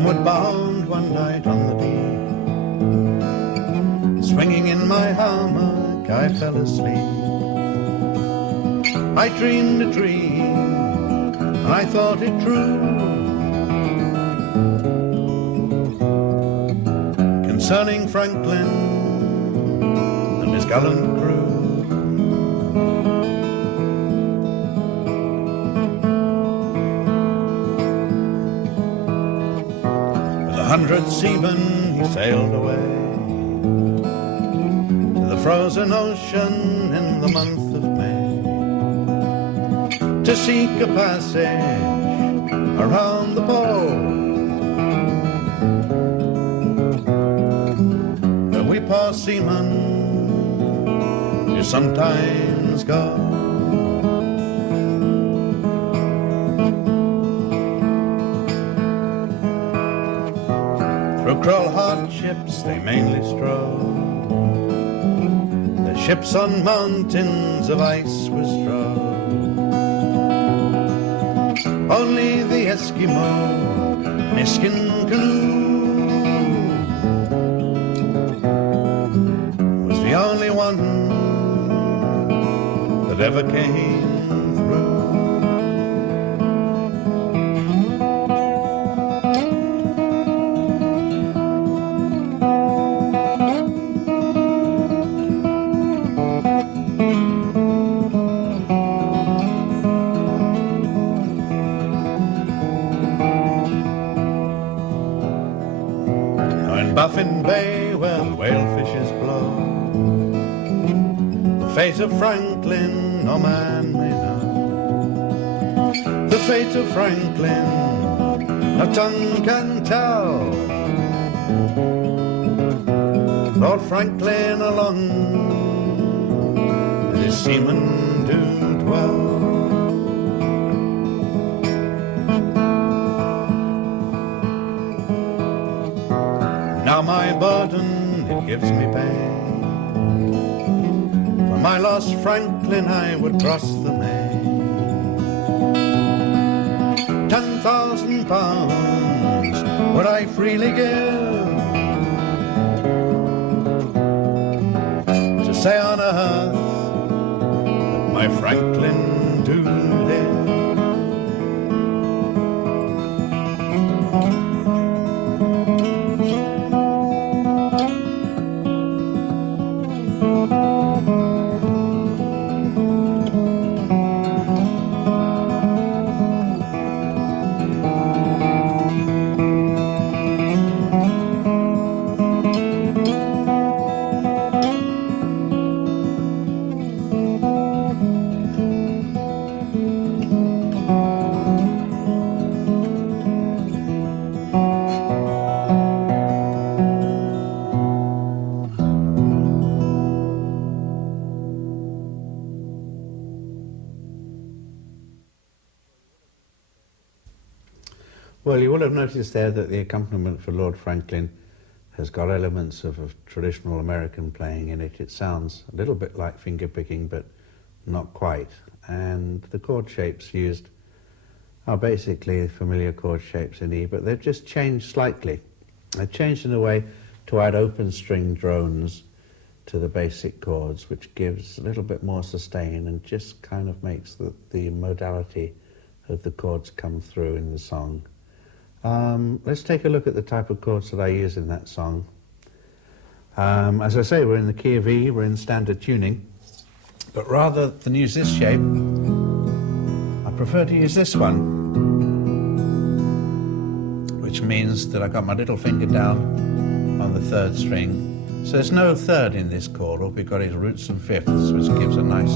Homeward bound one night on the deep, swinging in my hammock I fell asleep. I dreamed a dream and I thought it true, concerning Franklin and his gallant crew. With 100 seamen he sailed away to the frozen ocean in the month of May, to seek a passage around the pole, where we poor seamen you sometimes go. Through cruel hardships they mainly strove, their ships on mountains of ice was drove. Only the Eskimo Niskin canoe was the only one that ever came through. Baffin Bay, where the whale fishes blow, the fate of Franklin no man may know. The fate of Franklin no tongue can tell. Lord Franklin alone with his seamen do dwell. Now my burden, it gives me pain. For my lost Franklin I would cross the main. 10,000 pounds would I freely give to say on earth that my Franklin do live. Well, you will have noticed there that the accompaniment for Lord Franklin has got elements of traditional American playing in it. It sounds a little bit like fingerpicking, but not quite. And the chord shapes used are basically familiar chord shapes in E, but they've just changed slightly. They've changed in a way to add open string drones to the basic chords, which gives a little bit more sustain and just kind of makes the modality of the chords come through in the song. Let's take a look at the type of chords that I use in that song. As I say, we're in the key of E, we're in standard tuning, but rather than use this shape, I prefer to use this one, which means that I got my little finger down on the third string. So there's no third in this chord. All we've got is roots and fifths, which gives a nice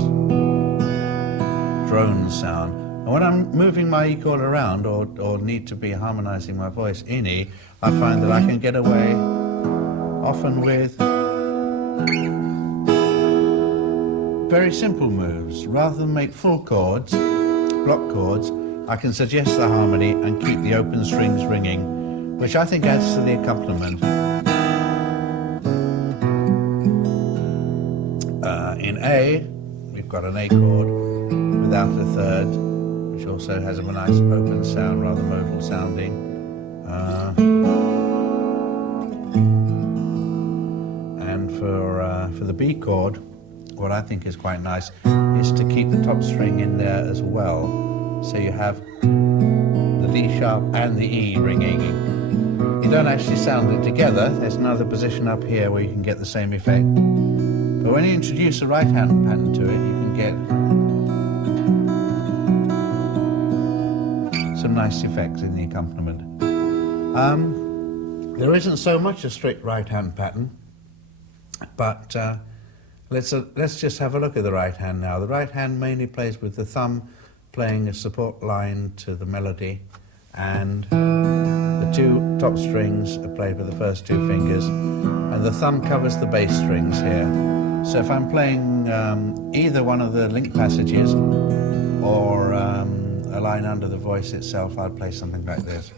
drone sound. And when I'm moving my E chord around or need to be harmonizing my voice in E, I find that I can get away often with very simple moves. Rather than make full chords, block chords, I can suggest the harmony and keep the open strings ringing, which I think adds to the accompaniment. In A, we've got an A chord without a third, which also has a nice open sound, rather modal sounding. And for the B chord, what I think is quite nice is to keep the top string in there as well. So you have the D sharp and the E ringing. You don't actually sound it together. There's another position up here where you can get the same effect. But when you introduce a right hand pattern to it, you can get some nice effects in the accompaniment. There isn't so much a strict right hand pattern, but let's just have a look at the right hand now. The right hand mainly plays with the thumb playing a support line to the melody, and the two top strings are played with the first two fingers, and the thumb covers the bass strings here. So if I'm playing either one of the link passages or a line under the voice itself, I'd play something like this.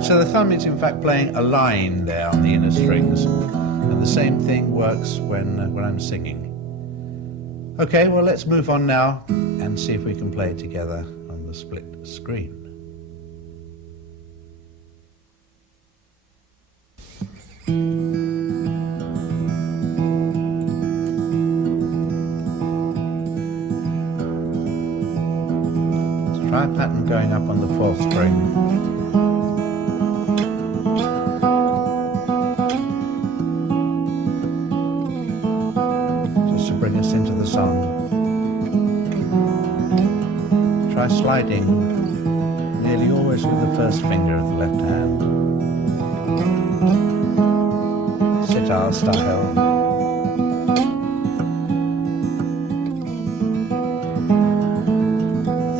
So the thumb is in fact playing a line there on the inner strings, and the same thing works when I'm singing. Okay, well let's move on now and see if we can play it together on the split screen. Let's try a pattern going up on the fourth string. Bring us into the song. Try sliding nearly always with the first finger of the left hand. Sitar style.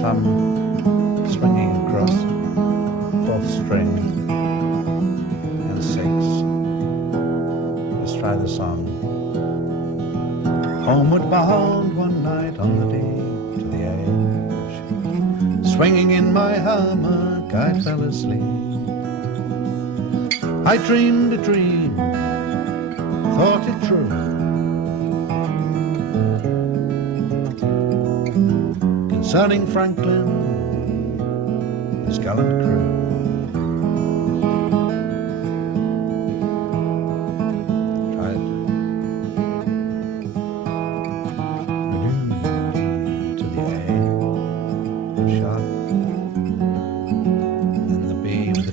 Thumb swinging across, fourth string and six. Let's try the song. Homeward bound one night on the D to the A, swinging in my hammock I fell asleep. I dreamed a dream, thought it true, concerning Franklin, his gallant crew.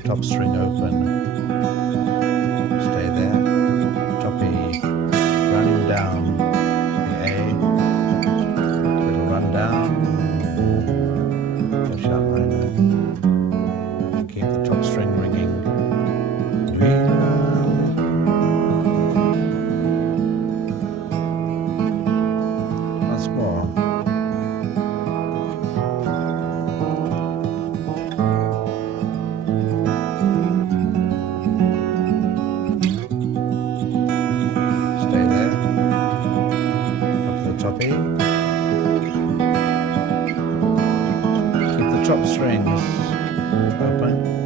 Top string open, stay there, top E, running down, the A, little run down, F sharp minor, keep the top string ringing, once more. Keep the top strings open.